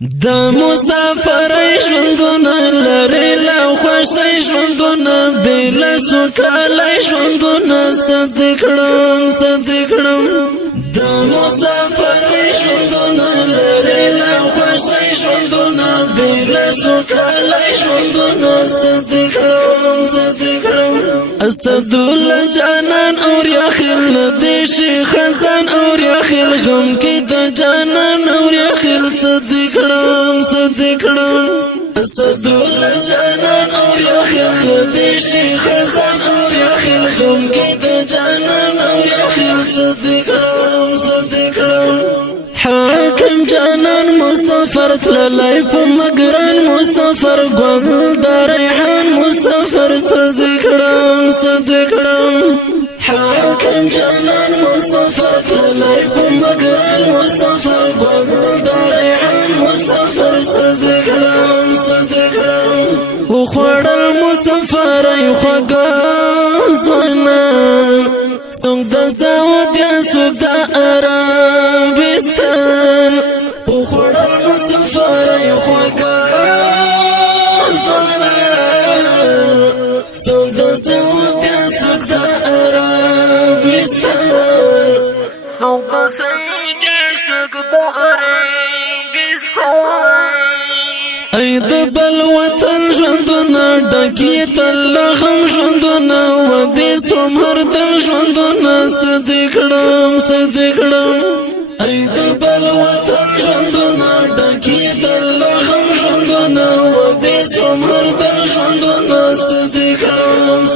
د مسافر ژوندونه لري لا خوشي ژوندونه بل سوکاله ژوندونه صدقړم د مسافر ژوندونه لري لا خوشي ژوندونه بل سوکاله ژوندونه صدقړم اسد الله جانان اور یخل د شیخ خزان اور یخل غم کې د جانان اور یخل صدقړم اسد الله جانان اور یخل د شیخ خزان اور یخل غم کې د جانان اور یخل صدقړم حاکم جانان مسافر تللی په مگران مسافر گل د ریحان مسافر صدقړم حاکم جانان مسافر تللی په مگران مسافر گل د ریحان مسافر صدقړم وخوړل مسافر خوږه ځوانان څوک د سعودیا څوک د عربستان وخوړل مسافر خوږه ځوانان څوک د سعودیا څوک د عربستان څوک د سعودیا څوک د عربستان ای د بل وطن ژوندونه ډکی تل هم ژوندونه و دې سمر دم ژوندونه صدقړم ای د بل وطن ژوندونه ډکی تل هم ژوندونه و دې سمر دم ژوندونه صدقړم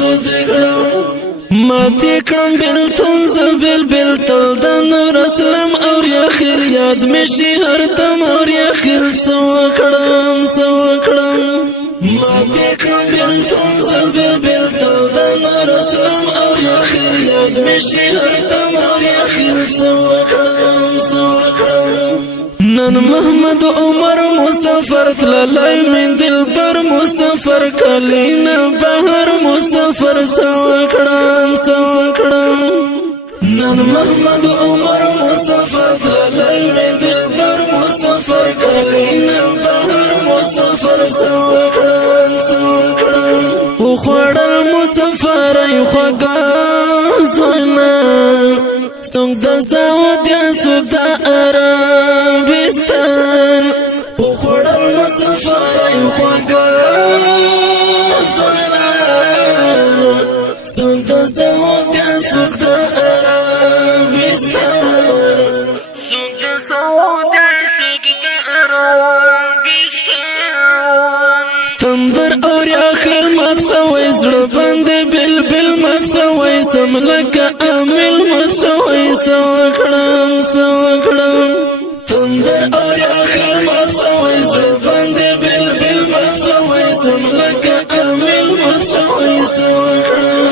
ماتی کړم بلتون زبل بلتل د نور اسلام اور یخل یاد مشي هر دم اور یخل سوکړم ماتی کړم بلتون زبل بلتل د نور اسلام اور یخل یاد مشي هر دم اور یخل سوکړم نن محمد عمر مسافر تللی من دلبر مسافر کلینا بهر مسافر سوکړم نن محمد عمر مسافر تللی من دلبر مسافر کلینا بهر مسافر سوکړم وخوړل مسافر خوږه ځوانان څوک د سعودیا څوک د عربستان وخوړل مسافر خوږه ځوانان څوک د سعودیا څوک د عربستان څوک د سعودیا څوک د عربستان تندر اور یخل مات شوی زړه باندې بلبل مات شوی سم لکه عامل مات شوی سوکړم تندر اور یخل مات شوی زړه باندې بلبل مات شوی سم لکه عامل مات شوی سوکړم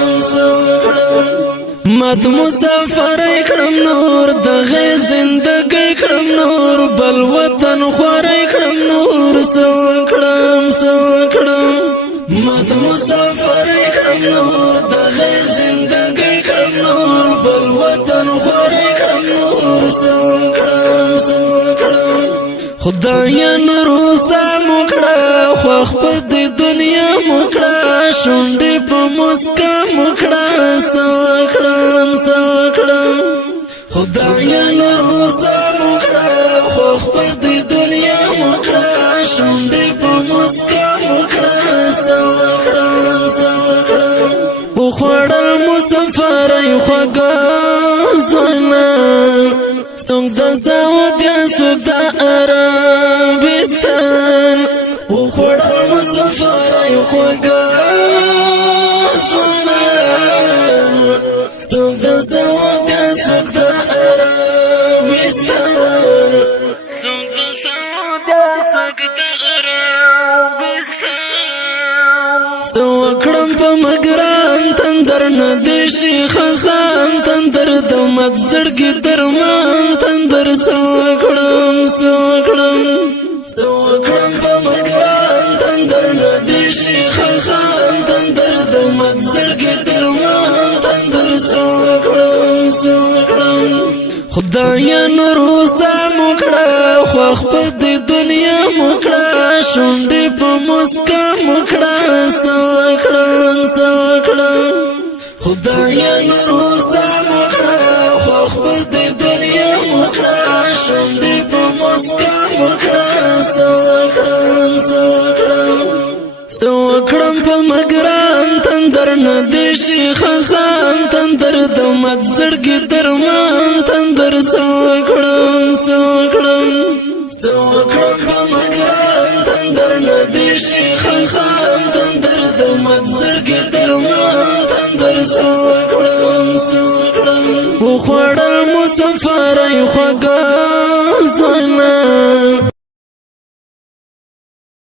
مات مسافر کړم نور دغه زندګۍ کړم نور بل وطن خور کړم نور سوکړم مات مسافر کړم نور دغه زندګۍ کړم نور بل وطن خور کړم نور سوکړم خدایا نور سم کړه خو په دنیا مکړه شونډې په مسکا مکړه سوکړم خدایا نور سم کړه خو په دنیا مکړه شونډې په مسکا مکړه سوکړم وخوړل مسافر خوږه ځوانان څوک د سعودیا څوک د عربستان وخوړل مسافر خوږه ځوانان څوک د سعودیا څوک د عربستان څوک د سعودیا څوک د عربستان سوکړم په مگران تندر نه د شیخ خزان تندر د مت زړګي درمان تندر سوکړم په مگران تندر نه د شیخ خزان تندر د مت زړګي درمان تندر سوکړم خدایا نور سم کړه خو په دنیا شونډې په مسکا مکړه سوکړم خدایا نور حسام مکړه خوخ په دې دنیا مکړه شونډې په مسکا مکړه سوکړم په مګران تندر نه دې شي خزان تندر د مت زړګي در